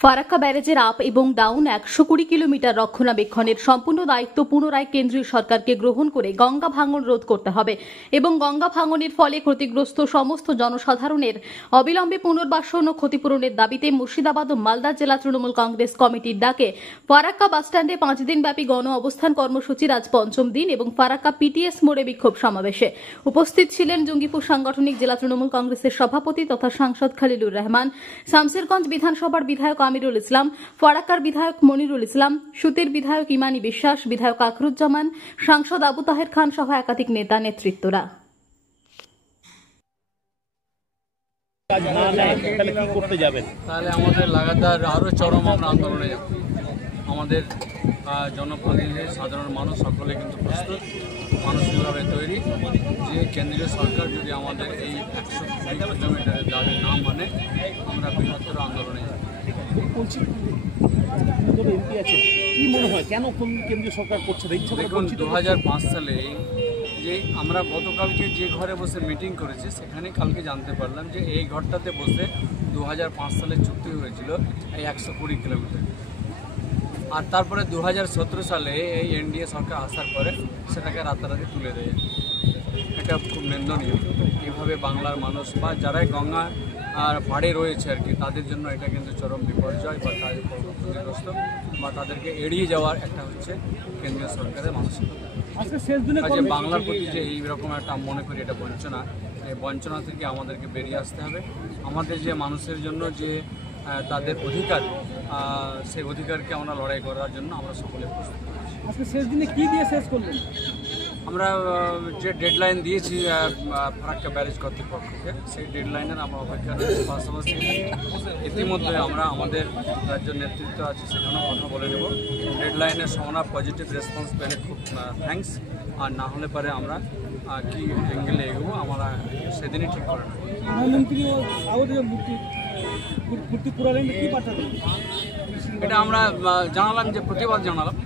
Farakka ব্যারেজের up এবং down 120 kilometre রক্ষণাবেক্ষণের সম্পূর্ণ দায়িত্ব পুনরায় কেন্দ্রীয় সরকারকে গ্রহণ করে গঙ্গা ভাঙন রোধ করতে হবে এবং গঙ্গা ভাঙনের ফলে ক্ষতিগ্রস্ত সমস্ত জনসাধারণের অবিলম্বে পুনর্বাসন ও ক্ষতিপূরণের দাবিতে মুর্শিদাবাদ ও মালদা জেলা তৃণমূল কংগ্রেস কমিটির ডাকে ফারাক্কা বাসস্ট্যান্ডে 5 দিনব্যাপী গণ অবস্থান কর্মসূচির আজ পঞ্চম দিন এবং ফারাক্কা পিটিএস মোড়ে বিক্ষোভ সমাবেশে উপস্থিত ছিলেন জঙ্গিপুর সাংগঠনিক জেলা তৃণমূল কংগ্রেসের সভাপতি তথা সাংসদ খলিলুর রহমান, শামসেরগঞ্জ বিধানসভার বিধায়ক আমিরুল ইসলাম, ফারাক্কার বিধায়ক মনিরুল ইসলাম, সুতের বিধায়ক ইমানি বিশ্বাস, বিধায়ক আকরুজ্জামান, সাংসদ আবু তাহের খান সহ একাধিক নেতা নেতৃত্বরা। তাহলে আমাদের লাগাতার আরো চরম আমরা আন্দোলনে যাব। আমাদের জনপ্রতিনিধি সাধারণ মানুষ সকলে কিন্তু প্রস্তুত, মানসিকভাবে তৈরি যে কেন্দ্রীয় সরকার যদি আমাদের এই 120 কিলোমিটারের দাবি না মানে আমরা বৃহত্তর আন্দোলনে যাব। কি মনে হয় কেন কেন্দ্রীয় সরকার করছে? দেখুন 2005 সালে যে আমরা গতকালকে যে ঘরে বসে মিটিং করেছি সেখানে কালকে জানতে পারলাম যে এই ঘরটাতে বসে 2005 সালে চুক্তি হয়েছিল এই 120 কিলোমিটার, আর তারপরে 2017 সালে এই এনডিএ সরকার আসার পরে সেটাকে রাতারাতি তুলে দেয়। এটা খুব নিন্দনীয়। এইভাবে বাংলার মানুষ বা যারাই গঙ্গা আর পাড়ে রয়েছে আর কি তাদের জন্য এটা কিন্তু চরম বিপর্যয় বা তাদের ক্ষতিগ্রস্ত বা তাদেরকে এড়িয়ে যাওয়ার একটা হচ্ছে কেন্দ্রীয় সরকারের মানসিকতা। যে বাংলার প্রতি যে এইরকম একটা মনে করি এটা বঞ্চনা, এই বঞ্চনা থেকে আমাদেরকে বেরিয়ে আসতে হবে। আমাদের যে মানুষের জন্য যে তাদের অধিকার, সেই অধিকারকে আমরা লড়াই করার জন্য আমরা সকলে প্রস্তুত। আজকে শেষ দিনে কি দিয়ে শেষ করলেন? আমরা যে ডেডলাইন দিয়েছি ফারাক্কা ব্যারেজ কর্তৃপক্ষকে, সেই ডেডলাইনের আমরা অপেক্ষা রয়েছি। পাশাপাশি ইতিমধ্যে আমরা আমাদের রাজ্য নেতৃত্ব আছে সেখানেও কথা বলে নেব। ডেডলাইনের সমানা পজিটিভ রেসপন্স পেলে খুব থ্যাঙ্কস, আর না হলে পরে আমরা কি অ্যাঙ্গেলে এগোবো আমরা সেদিনই ঠিক করে নেব। এটা আমরা জানালাম, যে প্রতিবাদ জানালাম।